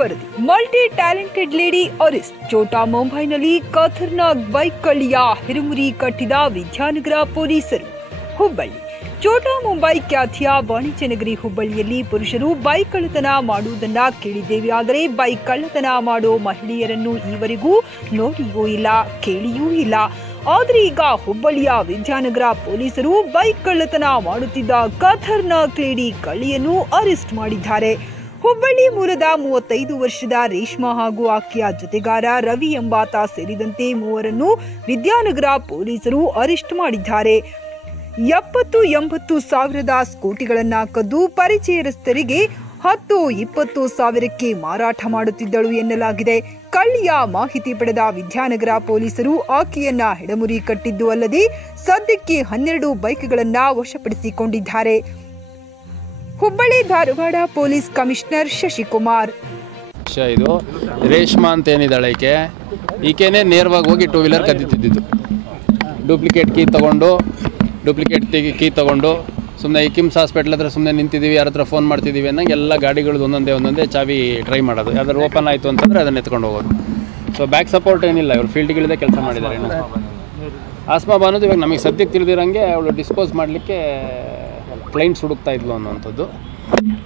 ವರದಿ. Multi talented lady arrest. ಛೋಟಾ ಮುಂಬೈನಲ್ಲಿ ಖತರ್ನಾಕ್ ಬೈಕ್ ಕಳ್ಳಿಯ ಹಿರುಮುರಿ ಕಟ್ಟಿದ ವಿದ್ಯಾನಗರ ಪೊಲೀಸರು. ಹುಬ್ಬಳ್ಳಿ. ಛೋಟಾ ಮುಂಬೈ ಖ್ಯಾತಿಯ ವಾಣಿಜ್ಯ ನಗರಿ ಹುಬ್ಬಳ್ಳಿಯಲ್ಲಿ ಪುರುಷರು ಬೈಕ್ ಕಳ್ಳತನ ಮಾಡುವುದನ್ನ ಕೇಳಿದ್ದೇವೆ. ಆದರೆ ಬೈಕ್ ಕಳ್ಳತನ ಮಾಡೋ ಮಹಿಳೆಯರನ್ನು ಈವರೆಗೂ ನೋಡಿಯೂ ಇಲ್ಲ, ಕೇಳಿಯೂ ಇಲ್ಲ. ಆದರೆ ಈಗ ಹುಬ್ಬಳ್ಳಿಯ ವಿದ್ಯಾನಗರ ಪೊಲೀಸರು ಬೈಕ್ ಕಳ್ಳತನ ಮಾಡುತ್ತಿದ್ದ ಖತರ್ನಾಕ್ ಲೇಡಿ ಕಳ್ಳಿಯನ್ನು ಅರೆಸ್ಟ್ ಮಾಡಿದ್ದಾರೆ. ಹುಬ್ಬಳ್ಳಿ ಮೂಲದ 35 ವರ್ಷದ ರೇಷ್ಮಾ ಹಾಗೂ ಆಕೆಯ ಜೊತೆಗಾರ ರವಿ ಎಂಬಾತ ಸೇರಿದಂತೆ ಮೂವರನ್ನು ವಿದ್ಯಾನಗರ ಪೊಲೀಸರು ಅರೆಸ್ಟ್ ಮಾಡಿದ್ದಾರೆ. 70-80 ಸಾವಿರದ ಸ್ಕೂಟಿಗಳನ್ನು ಕದ್ದು ಪರಿಚಯಸ್ಥರಿಗೆ 10-20 ಸಾವಿರಕ್ಕೆ ಮಾರಾಟ ಮಾಡುತ್ತಿದ್ದಳು ಎನ್ನಲಾಗಿದೆ. ಕಳ್ಳಿಯ ಮಾಹಿತಿ ಪಡೆದ ವಿದ್ಯಾನಗರ ಪೊಲೀಸರು ಆಕೆಯನ್ನ ಹೆಡಮುರಿ ಕಟ್ಟಿದ್ದು ಅಲ್ಲದೆ ಸದ್ಯಕ್ಕೆ 12 ಬೈಕ್ಗಳನ್ನು ವಶಪಡಿಸಿಕೊಂಡಿದ್ದಾರೆ. Hubballi Dharwad police commissioner Shashikumar. ಇದು ರೇಷ್ಮಾ ಅಂತ ಏನಿದ್ದಾಳೆ ಈಕೆನೇ ನೇರವಾಗಿ ಹೋಗಿ 2 ವೀಲರ್ ಕದ್ದಿತ್ತಿದ್ದು. ಡೂಪ್ಲಿಕೇಟ್ ಕೀ ತಗೊಂಡು ಸುಮ್ಮನೆ ಈ ಕಿಮ್ಸ್ ಹಾಸ್ಪಿಟ್ಲ್ ಹತ್ರ ಸುಮ್ಮನೆ ನಿಂತಿದ್ದೀವಿ, ಯಾರ ಹತ್ರ ಫೋನ್ ಮಾಡ್ತಿದ್ದೀವಿ ಅನ್ನಂಗೆ ಎಲ್ಲ ಗಾಡಿಗಳದ್ದು ಒಂದೊಂದೇ ಚಾವಿ ಟ್ರೈ ಮಾಡೋದು. ಯಾವ್ದಾದ್ರು ಓಪನ್ ಆಯಿತು ಅಂತಂದರೆ ಅದನ್ನು ಎತ್ಕೊಂಡು ಹೋಗೋದು. ಸೊ ಬ್ಯಾಕ್ ಸಪೋರ್ಟ್ ಏನಿಲ್ಲ, ಇವರು ಫೀಲ್ಡ್ಗಳಿದೆ ಕೆಲಸ ಮಾಡಿದ್ದಾರೆ. ಆಸ್ಮಾ ಅನ್ನೋದು ಇವಾಗ ನಮಗೆ ಸದ್ಯಕ್ಕೆ ತಿಳಿದಿರೋಂಗೆ ಅವಳು ಡಿಸ್ಪೋಸ್ ಮಾಡಲಿಕ್ಕೆ ಕ್ಲೈಂಟ್ಸ್ ಹುಡುಕ್ತಾ ಇದ್ಲು ಅನ್ನೋವಂಥದ್ದು.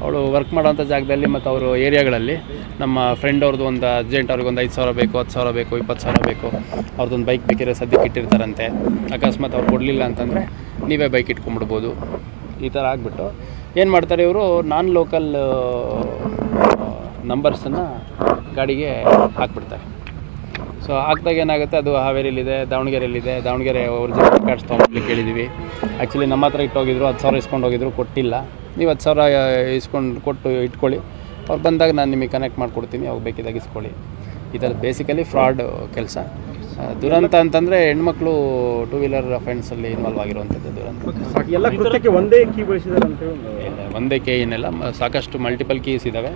ಅವಳು ವರ್ಕ್ ಮಾಡೋಂಥ ಜಾಗದಲ್ಲಿ ಮತ್ತು ಅವರು ಏರಿಯಾಗಳಲ್ಲಿ ನಮ್ಮ ಫ್ರೆಂಡ್ ಅವ್ರದ್ದು ಒಂದು ಅರ್ಜೆಂಟ್ ಅವ್ರಿಗೆ ಒಂದು 5,000 ಬೇಕು, 10,000 ಬೇಕು, 20,000 ಬೇಕು, ಅವ್ರದ್ದೊಂದು ಬೈಕ್ ಬೇಕಿರೋ ಸದ್ಯಕ್ಕೆ ಇಟ್ಟಿರ್ತಾರಂತೆ. ಅಕಸ್ಮಾತ್ ಅವ್ರು ಕೊಡಲಿಲ್ಲ ಅಂತಂದರೆ ನೀವೇ ಬೈಕ್ ಇಟ್ಕೊಂಡ್ಬಿಡ್ಬೋದು. ಈ ಥರ ಆಗಿಬಿಟ್ಟು ಏನು ಮಾಡ್ತಾರೆ ಇವರು, ನಾನ್ ಲೋಕಲ್ ನಂಬರ್ಸನ್ನು ಗಾಡಿಗೆ ಹಾಕ್ಬಿಡ್ತಾರೆ. ಸೊ ಹಾಕ್ದಾಗ ಏನಾಗುತ್ತೆ, ಅದು ಹಾವೇರಿಯಲ್ಲಿದೆ, ದಾವಣಗೆರೆಯಲ್ಲಿದೆ. ದಾವಣಗೆರೆ ಒರಿಜಿನಲ್ ಕಾರ್ಡ್ಸ್ ತೊಗೊಂಡ್ಲಿಕ್ಕೆ ಕೇಳಿದ್ದೀವಿ. ಆ್ಯಕ್ಚುಲಿ ನಮ್ಮ ಹತ್ರ ಇಟ್ಟೋಗಿದ್ರು, 10,000 ಇಸ್ಕೊಂಡು ಹೋಗಿದ್ರು, ಕೊಟ್ಟಿಲ್ಲ. ನೀವು 10,000 ಕೊಟ್ಟು ಇಟ್ಕೊಳ್ಳಿ, ಅವ್ರು ಬಂದಾಗ ನಾನು ನಿಮಗೆ ಕನೆಕ್ಟ್ ಮಾಡಿಕೊಡ್ತೀನಿ, ಅವಾಗ ಬೇಕಿದ್ದಾಗ ಇಸ್ಕೊಳ್ಳಿ. ಈ ಥರ ಬೇಸಿಕಲಿ ಫ್ರಾಡ್ ಕೆಲಸ. ದುರಂತ ಅಂತಂದರೆ ಹೆಣ್ಮಕ್ಳು 2 ವೀಲರ್ ಅಫೆನ್ಸಲ್ಲಿ ಇನ್ವಾಲ್ವ್ ಆಗಿರುವಂಥದ್ದು ದುರಂತ. ಎಲ್ಲ ಕೃತ್ಯಕ್ಕೆ ಒಂದೇ ಕೀ ಬಳಸಿದ್ದಾರೆ ಅಂತ ಇಲ್ಲ, ಒಂದೇ ಕೀ ಏನಿಲ್ಲ, ಸಾಕಷ್ಟು ಮಲ್ಟಿಪಲ್ ಕೀಸ್ ಇದ್ದಾವೆ.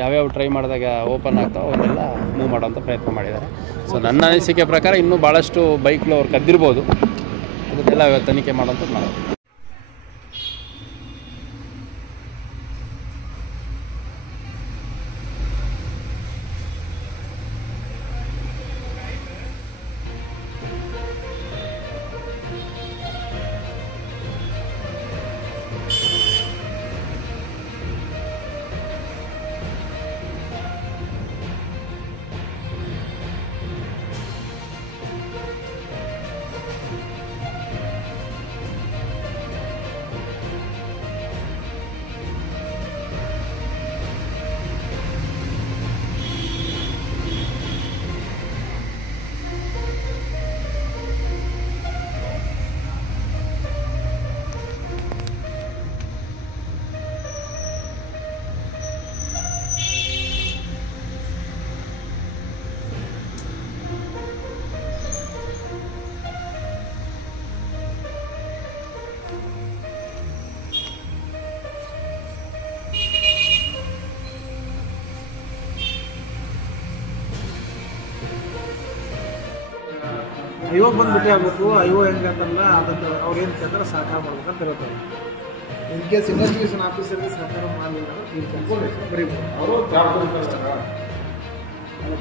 ಯಾವ್ಯಾವ ಟ್ರೈ ಮಾಡಿದಾಗ ಓಪನ್ ಆಗ್ತಾವೆ ಅವನ್ನೆಲ್ಲ ಮೂವ್ ಮಾಡೋಂಥ ಪ್ರಯತ್ನ ಮಾಡಿದ್ದಾರೆ. ಸೊ ನನ್ನ ಅನಿಸಿಕೆ ಪ್ರಕಾರ ಇನ್ನೂ ಭಾಳಷ್ಟು ಬೈಕ್ಗಳು ಅವ್ರು ಕದ್ದಿರ್ಬೋದು. ಅದಕ್ಕೆಲ್ಲ ತನಿಖೆ ಮಾಡೋಂಥದ್ದು ಮಾಡೋದು. ಐವೋಗೆ ಬಂದುಬಿಟ್ಟೆ ಆಗಬೇಕು. ಐವೋ ಹೆಂಗೆ ಅಂತಲ್ಲ, ಅದಕ್ಕೆ ಅವ್ರು ಏನು ಕೇಳ್ತಾರೆ ಸಹಕಾರ ಮಾಡ್ಬೇಕಂತ ಇರುತ್ತೆ. ಇನ್ ಕೇಸ್ ಇನ್ವೆಸ್ಟಿಗೇಷನ್ ಆಫೀಸರ್ಗೆ ಸಹಕಾರ ಮಾಡಲಿಲ್ಲ ಬರೀಬೋದು. ಅವರು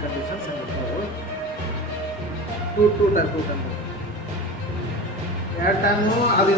ಕಂಡೀಷನ್ಸ್ ಹೆಂಗಿರ್ತಾರೆ, 2 ಟೈಮ್ 2 ಟೈಮ್ 2 ಟೈಮು ಅದು